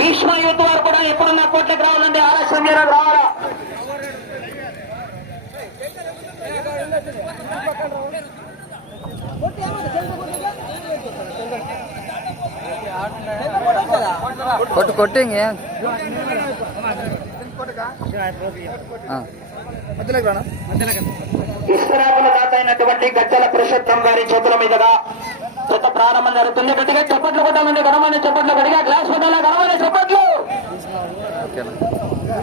Bhishma youth వారు కూడా ఎప్పుడున్న కోట్లకు రావాలండి? ఆలస్యం చేయడం రావాలా? కొట్టు కొట్టు ఇంకేం ఆ. ఇస్రాకుల దాత అయినటువంటి గజ్జల పురుషోత్తం గారి చేతుల మీదుగా కొత్త ప్రారంభం జరుగుతుంది. గట్టిగా చప్పట్లు కొట్టాలండి ఘనమైన చప్పట్లు. గట్టిగా గ్లాస్ కొట్టాలా? ఘనమైన చప్పట్లు.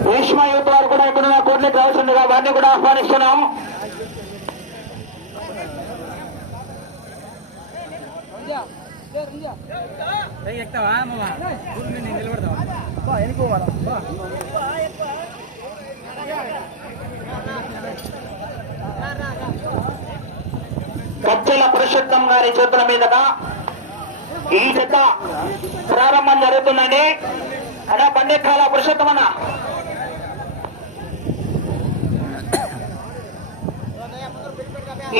భీష్మ యూత్ వారు కూడా ఎప్పుడున్న కోట్లకు రావాల్సిందిగా వారిని కూడా ఆహ్వానిస్తున్నాం. గజ్జల పురుషోత్తం గారి చేతుల మీదుగా ఈ జత ప్రారంభం జరుగుతుందండి. అలా బండి కాల పురుషోత్తం అన్న.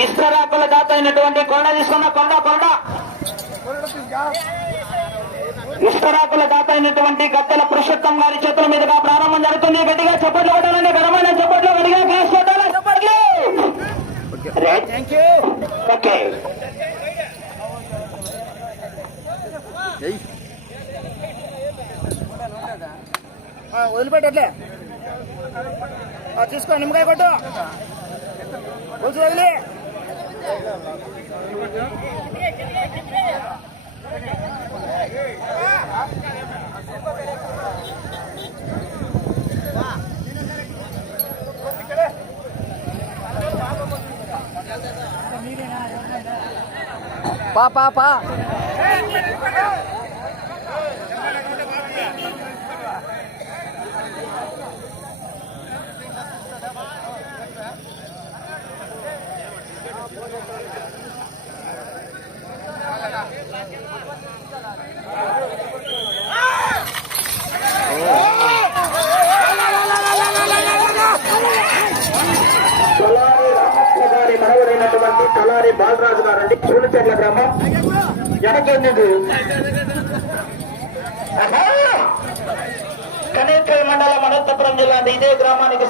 ఇస్తరాకుల దాత అయినటువంటి కొండ తీసుకున్న కొండ కొండ. ఇస్తరాకుల దాత అయినటువంటి గద్దెల పురుషోత్తం గారి చేతుల మీదుగా ప్రారంభం జరుగుతుంది. గట్టిగా చప్పట్లు కొట్టాలండి. ఘనమైన చప్పట్లు. గట్టిగా గ్లాస్ కొట్టాలి. చప్పట్లు రైట్ ఓకే ఎయ్ వదిలిపెట్టట్లే తీసుకో నిమ్మకాయ కొట్టు కొంచెం వదిలి పా పా పా తలారి రామప్ప గారి మనవడైనటువంటి తలారి బాలరాజు గారండి చూడచెర్ల గ్రామం జనకేందుకు కనేకల్ మండలం అనంతపురం జిల్లా. ఇదే గ్రామానికి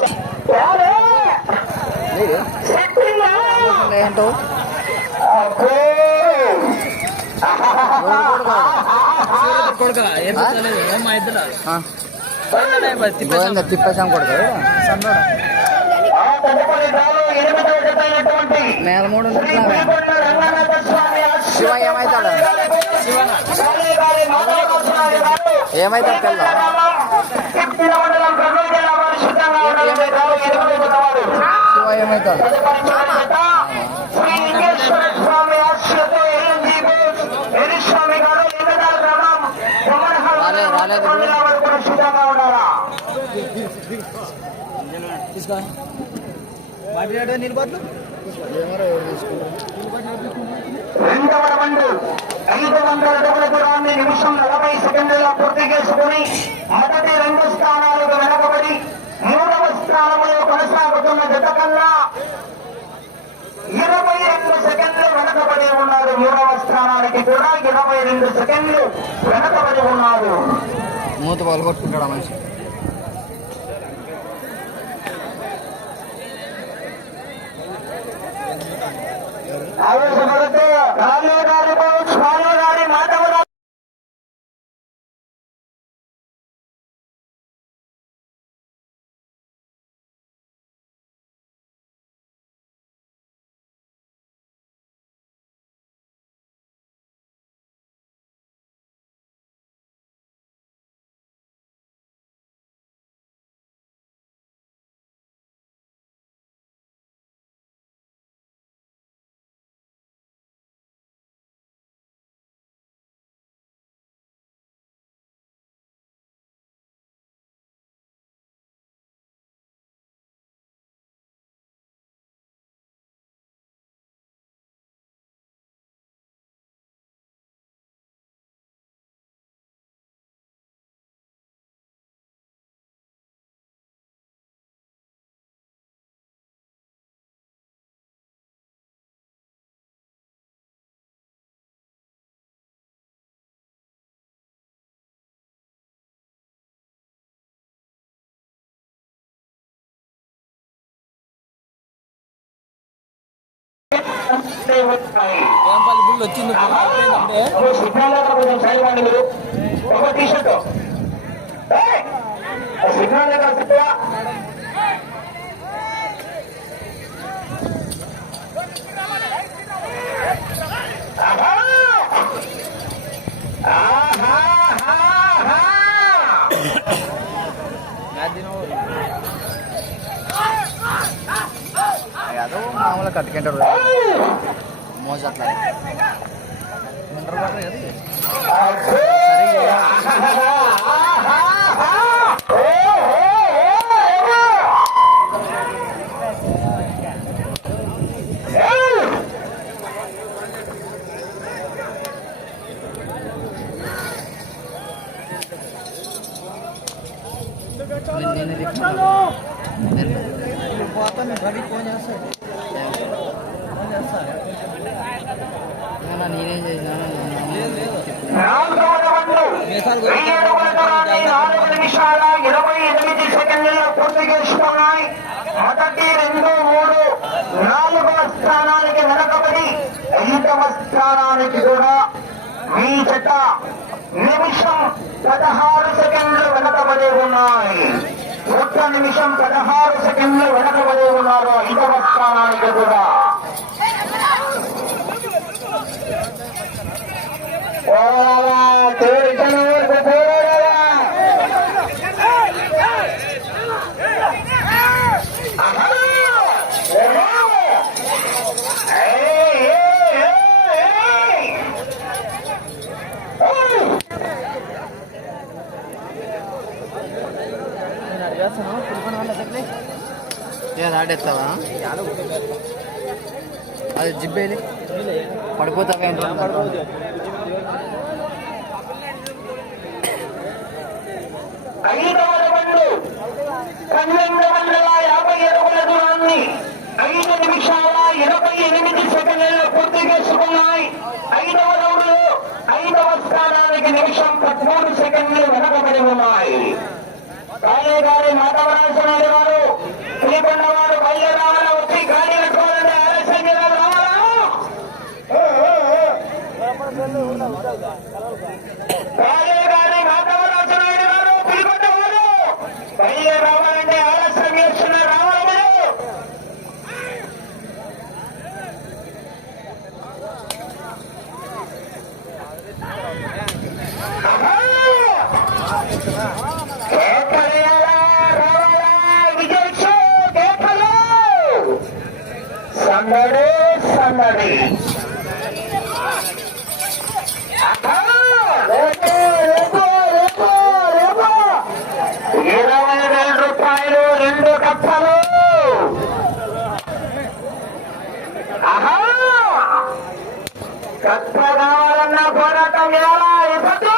తిప్పేసాం కొడుకు ఆ. తదుపరి రాలు ఎనిమిదవ జత అయినటువంటి మేల మూడు శ్రీ గుడికొండ రంగనాథ స్వామి శివ ఏమవుతాడు ఏమవుతాడు తెల్ల శివ ఏమవుతాడు రాలేదు. సిద్ధంగా ఐదు వందల అడుగుల దూరాన్ని నిమిషం నలభై సెకండ్లలో పూర్తి చేసుకుని మొదటి రెండు స్థానాలకు వెనకబడి మూడవ స్థానంలో కొనసాగుతున్న జత కన్నా ఇరవై రెండు సెకండ్లు వెనకబడి ఉన్నారు. మూడవ స్థానానికి కూడా ఇరవై రెండు సెకండ్లు వెనకబడి ఉన్నారు. మూత పాలు మనిషి? ఆవేశపడితే కాదు వేంపల్లి బుల్ వచ్చింది ఒక టీ షర్ట్ సిగ్నల్ దగ్గర కాదు మామూలుగా కట్టుకుంటారు మోజు అట్లా. మినరల్ వాటర్ నేను పోతాను రవి ఫోన్ చేస్తాడు ఫోన్ నేనేం చేసినా లేదు లేదు నిమిషాల ఇరవై ఎనిమిది సెకండ్లలో పూర్తి చేసుకున్నాయి మొదటి రెండు మూడు నాలుగవ స్థానానికి వెనకబడి ఐదవ స్థానానికి కూడా మీ జత నిమిషం పదహారు సెకండ్లు వెనకబడి ఉన్నాయి ఒక్క నిమిషం పదహారు సెకండ్లు వెనకబడి ఉన్నారు ఇతర స్థానానికి కూడా. ఏ ఆడేస్తావా అది జిబ్బేలి. పడిపోతావే యాభై ఐదు నిమిషాల ఇరవై ఎనిమిది సెకండ్లలో పూర్తి చేసుకున్నాయి. ఐదవ రౌండ్ ఐదవ స్థానానికి నిమిషం పదమూడు సెకండ్లు వెనకబడి ఉన్నాయి. కాళీ గారి మాధవరాజనాయుడు గారు వారు మాధవరాజనాయుడు గారు పులికొండ వారు బయలుదేరి రావాలంటే ఆలస్యం చేస్తున్నారు రావాలి మీరు కేకలేయాలా, రావాలా, విజయ్ కేకలు సందడి సందడి అబ్బా, రేపు, రేపు, రేపు, రేపు. ఇరవై వేల రూపాయలు రెండు కప్పలు ఆహా! కప్ప పోరాటం ఎలా ఇవ్వదు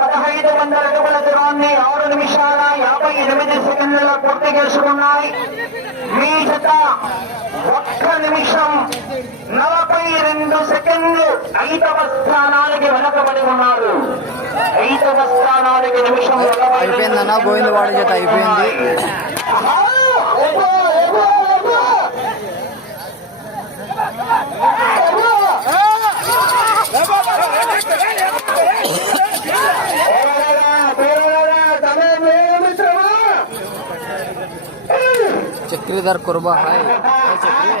పదహైదు వందల అడుగుల దూరాన్ని ఆరు నిమిషాల యాభై ఎనిమిది సెకండ్లలో పూర్తి చేసుకున్నాయి. మీ జత ఒక్క నిమిషం నలభై రెండు సెకండ్లు ఐదవ స్థానానికి వెనకబడి ఉన్నారు ఐదవ స్థానానికి నిమిషం అయిపోయిందన్న గోవింద వాడి చేత అయిపోయింది दर कुर्बा है।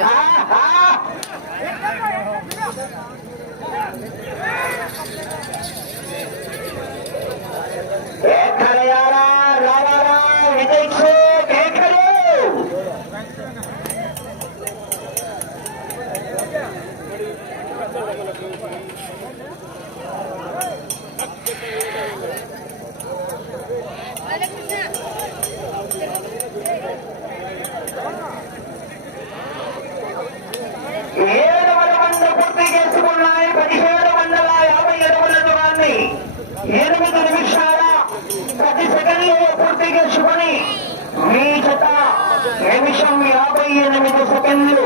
సెకండ్లు.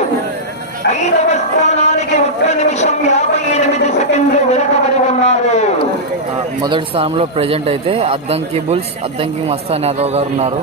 ఐదవ స్థానానికి ఒక్క నిమిషం యాభై ఎనిమిది సెకండ్లు వెనకబడి ఉన్నారు. మొదటి స్థానంలో ప్రజెంట్ అయితే అద్దంకి బుల్స్ అద్దంకి మస్తాన్ యాదవ్ గారు ఉన్నారు.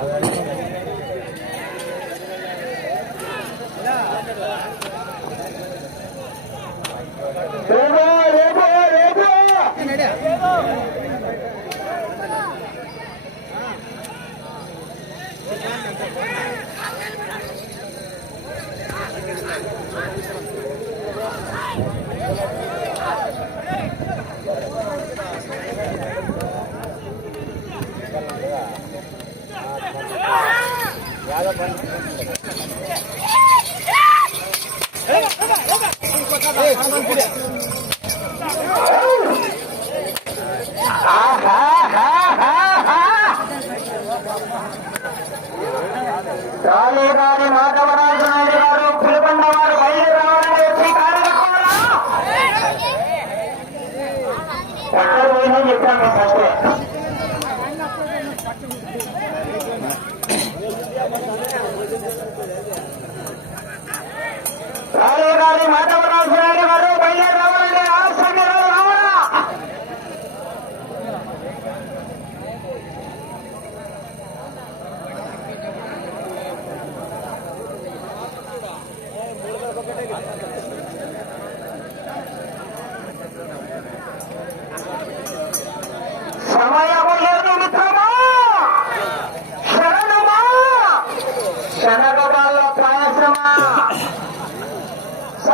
రాలేదాని మాట থাকবে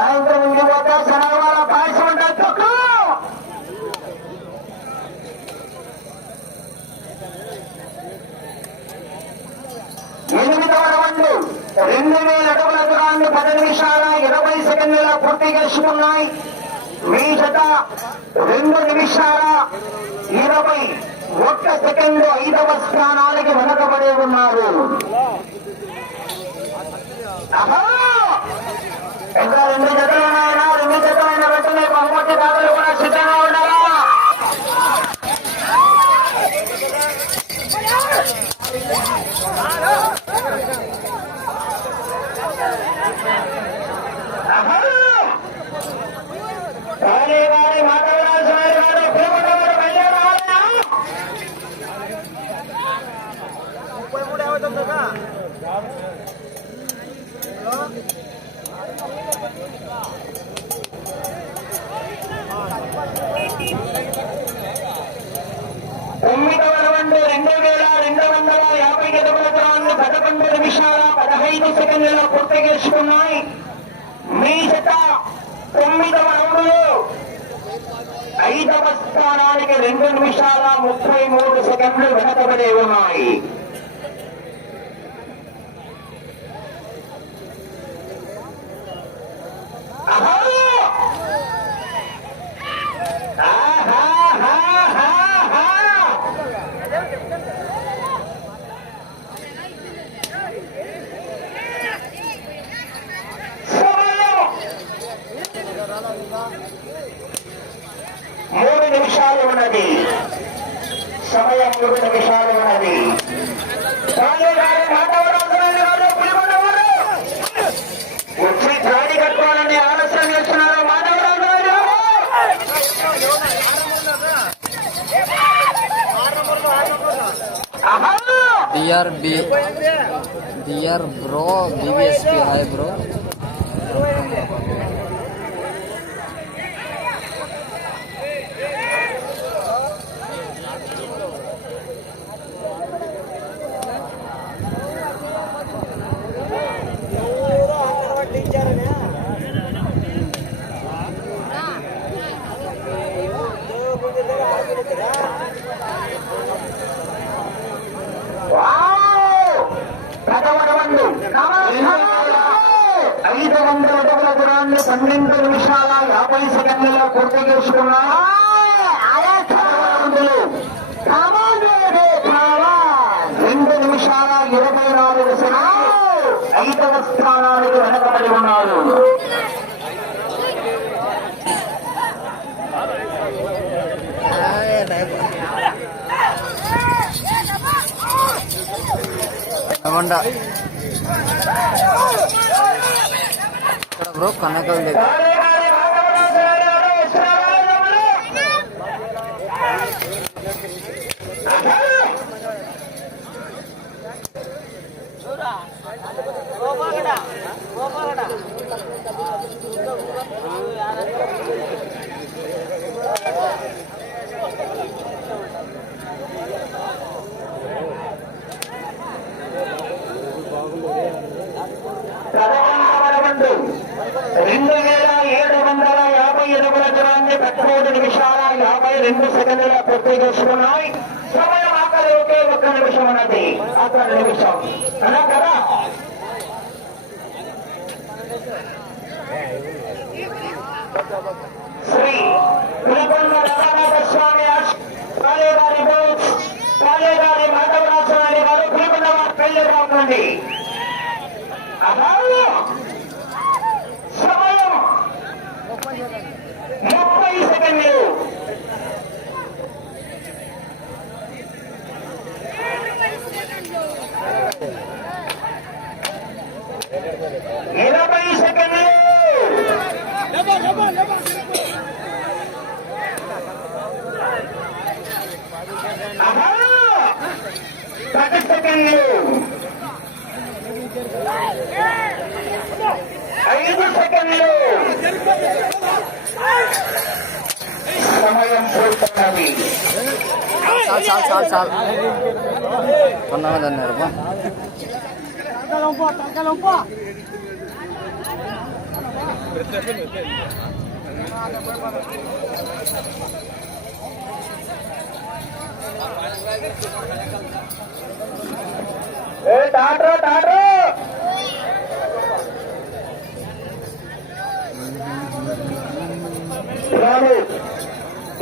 సాయంత్రం ఇండిపోతే శనగబాల పాయసం ఉంటుంది తొక్కు ఎనిమిదవ రౌండ్ రెండు వేల అడుగుల దూరాన్ని పది నిమిషాల ఇరవై సెకండ్ల పూర్తి చేసుకున్నాయి మీ జత రెండు నిమిషాల ఇరవై ఒక్క సెకండ్ ఐదవ స్థానానికి వెనకబడి ఉన్నారు ఆహా! ఇంకా రెండు జతలు ఉన్నాయన్నా రెండు జతలైన వెంటనే బహుమతి దాడులు కూడా సిద్ధంగా ఉండాలా ఆహా! వారి వారి మాధవరాజు నాయుడు గారు తిరుమల వారు బయలుదేరాలా? ముప్పై మూడు యాభై తొమ్మిది తొమ్మిదవ రౌండ్ రెండు వేల రెండు వందల యాభై ఎనిమిది దూరాన్ని పదకొండు నిమిషాల పదహైదు సెకండ్లలో పూర్తి చేసుకున్నాయి మీ జత తొమ్మిదవ రౌండ్లో ఐదవ స్థానానికి రెండు నిమిషాల ముప్పై మూడు సెకండ్లు వెనకబడి ఉన్నాయి ఆహా! ఆహాహాహాహా! సమయం మూడు నిమిషాలు ఉన్నది సమయం మూడు వచ్చి జాడి కట్టుకోవాలని ఆలస్యం చేస్తున్నారు. Madhavaraju B dear bro BVSP hi bro wow! పదవడవండు. ఐదు వందల అడుగుల దూరాన్ని పన్నెండు నిమిషాల యాభై సెకండ్లలో పూర్తి చేసుకున్నారు. రెండు నిమిషాల ఇరవై నాలుగు సెకండ్లు ఐదవ స్థానానికి వెనకబడి ఉన్నారు. నవండ ఇక్కడ బ్రో కనకల దగ్గర. కాళీ గారి భాగవతాచార్య గారు శ్రీరామరాజులు. ఆహా. పదకొండవరవండు రెండు వేల ఏడు వందల యాభై ఎనిమిది జనాన్ని పదమూడు నిమిషాల యాభై రెండు సెకండ్ల పూర్తి చేసుకున్నాయి. సమయం ఆకలి ఒకే ఒక్క నిమిషం అన్నది అక్కడ నిమిషం. అలా కదా? శ్రీ కులకొండ రఘునాథ స్వామి కాళేగారి బోస్ కాళేగారి మాధవరాజు గారు కులకొండ పెళ్ళి రాకండి అలా సమయం ముప్పై సెకండ్లు చాలు చాలు చాలు చాలు కొన్నది అన్నారు బా ఏ డాక్టర్ డాక్టర్ రాము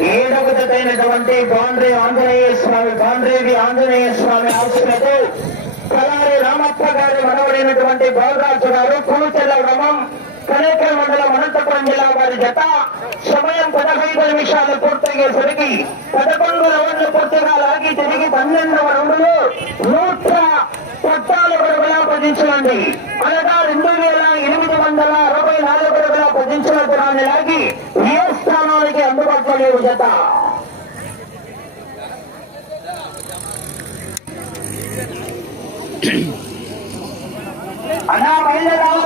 ఏడవ జతైనటువంటి బాండ్రీ ఆంజనేయ స్వామి బాండ్రేవి ఆంజనేయ స్వామి ఆశ్రయతో కలారి రామప్ప గారి మనవడైనటువంటి బాలరాజు గారు కూచెల్ల గ్రామం కనేకల్ మండలం అనంతపురం జిల్లా వారి జత సమయం పదహైదు నిమిషాలు పూర్తయ్యేసరికి పదకొండు రౌండ్లు పూర్తిగా లాగి తిరిగి పన్నెండవ రౌండ్లు నూట పద్నాలుగు అడుగుల పదించండి అనగా రెండు వేల ఎనిమిది వందల అరవై నాలుగు అడుగుల పొజించిన దాన్ని లాగి అందుబాటులో లేవు జత అన్నా బయలుదేరాలి